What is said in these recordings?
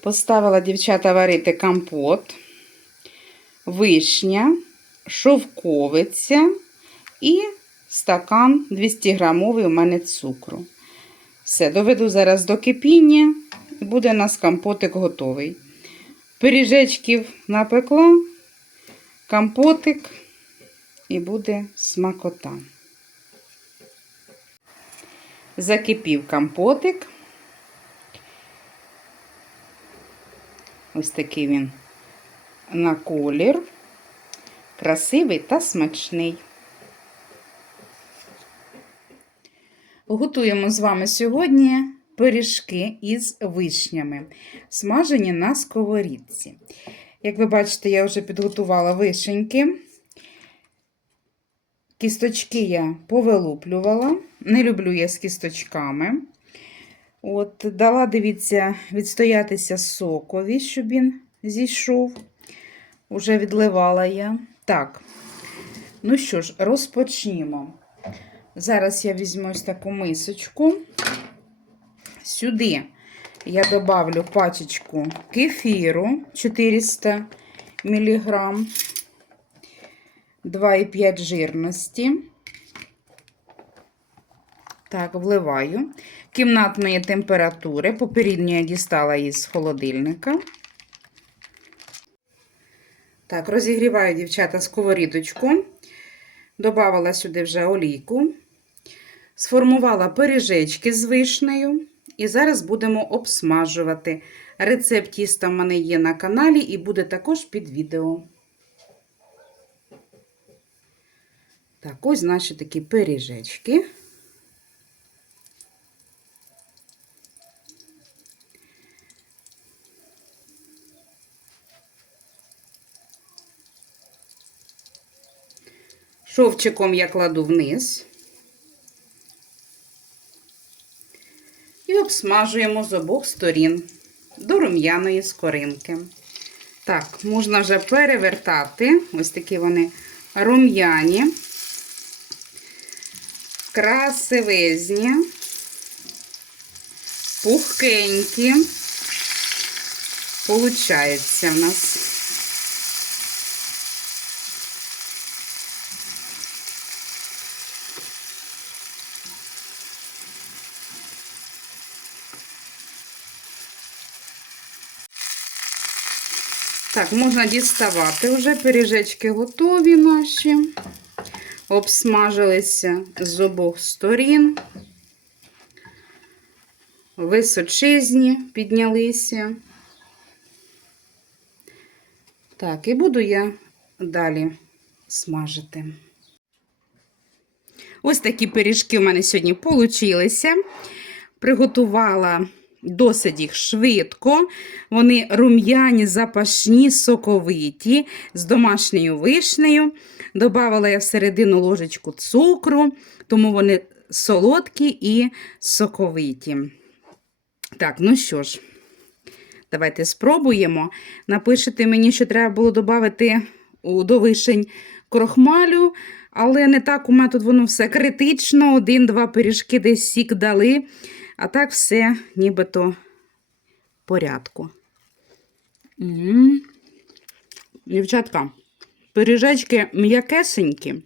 Поставила дівчата варити компот, вишня, шовковиця і стакан 200 грамовий у мене цукру. Все, доведу зараз до кипіння і буде у нас компотик готовий. Пиріжечків напекла, компотик і буде смакота. Закипів компотик. Ось такий він на колір. Красивий та смачний. Готуємо з вами сьогодні пиріжки із вишнями, смажені на сковорідці. Як ви бачите, я вже підготувала вишеньки. Кісточки я повилуплювала. Не люблю я з кісточками. От, Дала, дивіться, відстоятися сокові, щоб він зійшов. Уже відливала я. Так, ну що ж, розпочнімо. Зараз я візьму ось таку мисочку. Сюди я добавлю пачечку кефіру 400 мг, 2,5 жирності. Так, вливаю. Кімнатної температури. Попередньо я дістала її з холодильника. Так, розігріваю, дівчата, сковорідочку. Добавила сюди вже олійку. Сформувала пиріжечки з вишнею. І зараз будемо обсмажувати. Рецепт тіста в мене є на каналі і буде також під відео. Так, ось наші такі пиріжечки. Шовчиком я кладу вниз і обсмажуємо з обох сторін до рум'яної скоринки. Так, можна вже перевертати. Ось такі вони рум'яні, красивезні, пухкенькі. Получається в нас. Так, можна діставати вже пиріжечки готові наші. Обсмажилися з обох сторін. Височизні піднялися. Так, і буду я далі смажити. Ось такі пиріжки у мене сьогодні получилися. Приготувала досить їх швидко. Вони рум'яні, запашні, соковиті, з домашньою вишнею. Добавила я всередину ложечку цукру, тому вони солодкі і соковиті. Так, ну що ж, давайте спробуємо. Напишете мені, що треба було додати до вишень крохмалю, але не так у мене тут воно все критично. Один-два пиріжки десь сік дали. А так все нібито в порядку. Угу. Дівчатка, пиріжечки м'якесенькі.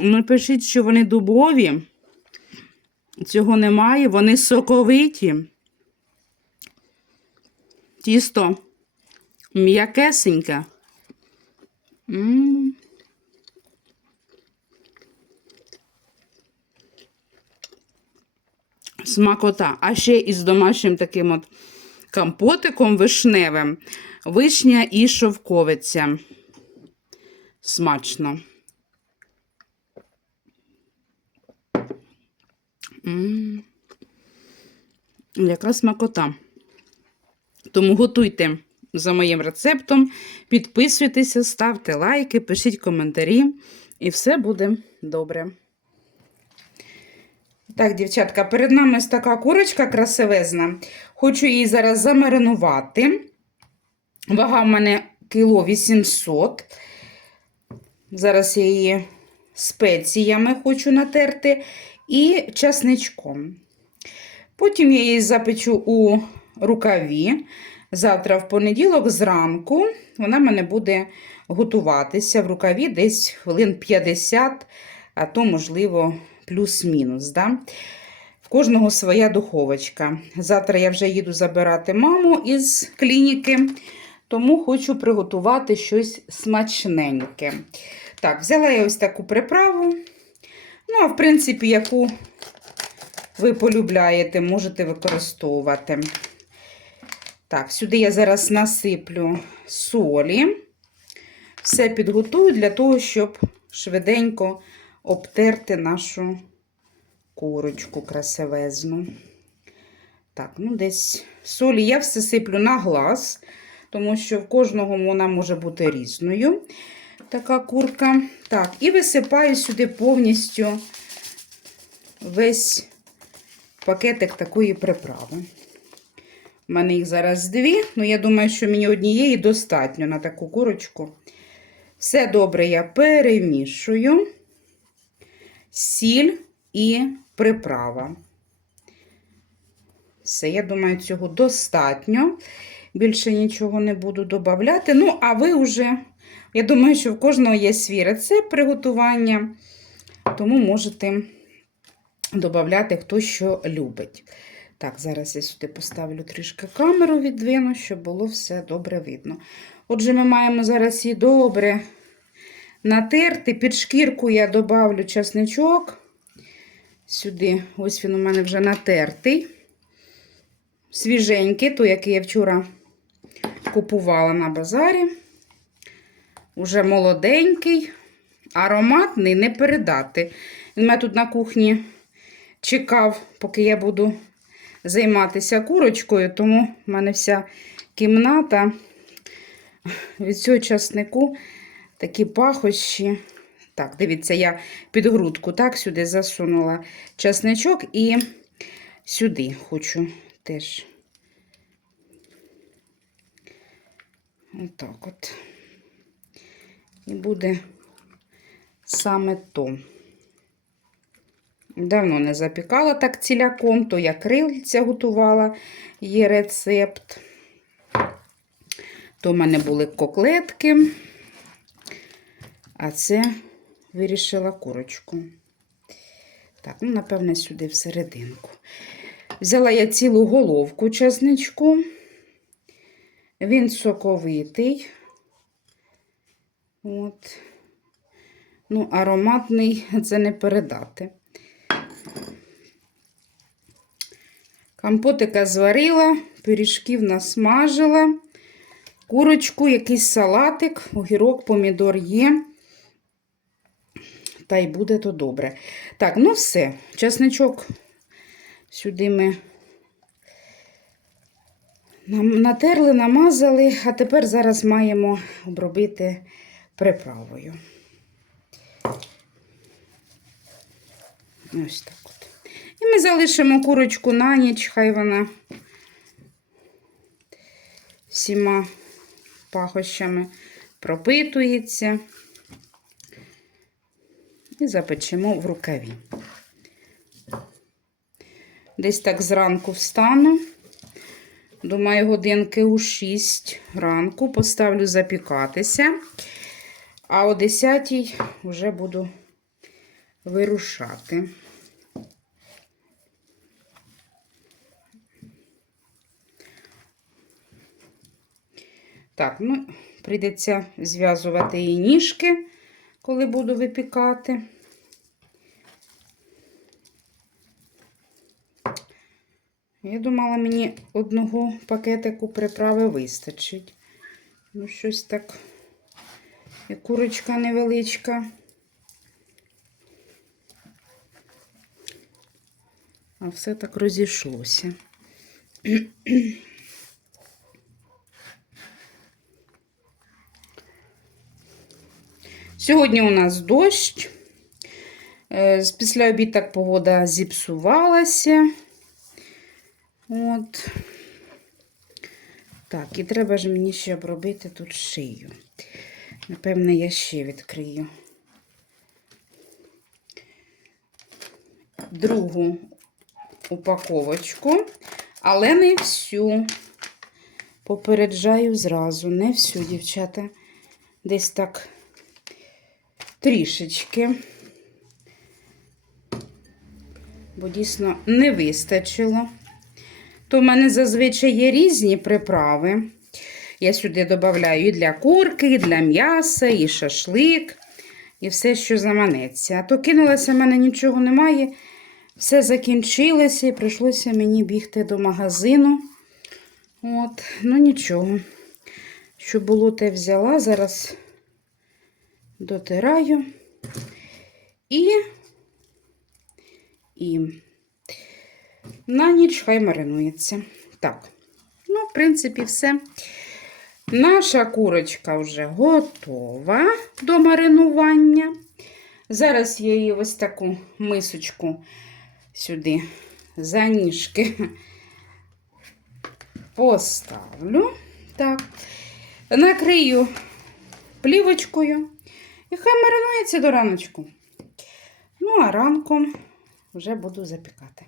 Напишіть, що вони дубові. Цього немає, вони соковиті. Тісто м'якесеньке. М-м. Смакота. А ще із домашнім таким от компотиком вишневим. Вишня і шовковиця. Смачно. М-м. Яка смакота. Тому готуйте за моїм рецептом, підписуйтеся, ставте лайки, пишіть коментарі, і все буде добре. Так, дівчатка, перед нами ось така курочка красивезна. Хочу її зараз замаринувати. Вага в мене кіло 800. Зараз я її спеціями хочу натерти і часничком. Потім я її запечу у рукаві завтра в понеділок зранку вона мене буде готуватися в рукаві десь хвилин 50, а то, можливо, плюс-мінус. Да? В кожного своя духовочка. Завтра я вже їду забирати маму із клініки, тому хочу приготувати щось смачненьке. Так, взяла я ось таку приправу. Ну, а в принципі, яку ви полюбляєте, можете використовувати. Так, сюди я зараз насиплю солі. Все підготую для того, щоб швиденько обтерти нашу курочку красивезну. Так, ну десь солі я все сиплю на глаз, тому що в кожного вона може бути різною. Така курка. Так, і висипаю сюди повністю весь пакетик такої приправи. У мене їх зараз дві, ну я думаю, що мені однієї достатньо на таку курочку. Все добре я перемішую, сіль і приправа. Все, я думаю, цього достатньо. Більше нічого не буду додавати. Ну, а ви вже, я думаю, що в кожного є свій рецепт приготування, тому можете додати, хто що любить. Так, зараз я сюди поставлю трішки камеру, відвину, щоб було все добре видно. Отже, ми маємо зараз її добре натерти. Під шкірку я добавлю часничок. Сюди, ось він у мене вже натертий. Свіженький, той, який я вчора купувала на базарі. Уже молоденький, ароматний, не передати. Він мене тут на кухні чекав, поки я буду займатися курочкою, тому в мене вся кімната від цього часнику такі пахощі. Так, дивіться, я під грудку так сюди засунула часничок і сюди хочу теж. Отак от. І буде саме то. Давно не запікала так ціляком, то я крильця готувала, є рецепт. То в мене були коклетки, а це вирішила курочку. Так, ну, напевне, сюди всерединку. Взяла я цілу головку часничку. Він соковитий. От. Ну, ароматний це не передати. Компотика зварила, пиріжків насмажила, курочку, якийсь салатик, огірок, помідор є. Та й буде то добре. Так, ну все, часничок сюди ми натерли, намазали, а тепер зараз маємо обробити приправою. Ось так от. І ми залишимо курочку на ніч, хай вона всіма пахощами пропитується. І запечемо в рукаві. Десь так зранку встану. Думаю, годинки у 6 ранку поставлю запікатися, а о 10 вже буду вирушати. Так, ну, прийдеться зв'язувати її ніжки, коли буду випікати. Я думала, мені одного пакетику приправи вистачить. Ну, щось так, як курочка невеличка. А все так розійшлося. Сьогодні у нас дощ. Е, Після обід так погода зіпсувалася. От. Так, і треба ж мені ще обробити тут шию. Напевне, я ще відкрию другу упаковочку, але не всю. Попереджаю зразу, не всю, дівчата. Десь так трішечки. Бо дійсно не вистачило. То в мене зазвичай є різні приправи. Я сюди додаю і для курки, і для м'яса, і шашлик, і все, що заманеться. А то кинулося, в мене нічого немає. Все закінчилося і прийшлося мені бігти до магазину. От, ну нічого. Що було, те взяла. Зараз дотираю. І, і на ніч хай маринується. Так, ну, в принципі, все. Наша курочка вже готова до маринування. Зараз я її ось таку мисочку сюди за ніжки поставлю. Так. Накрию плівочкою і хай маринується до раночку. Ну, а ранком вже буду запікати.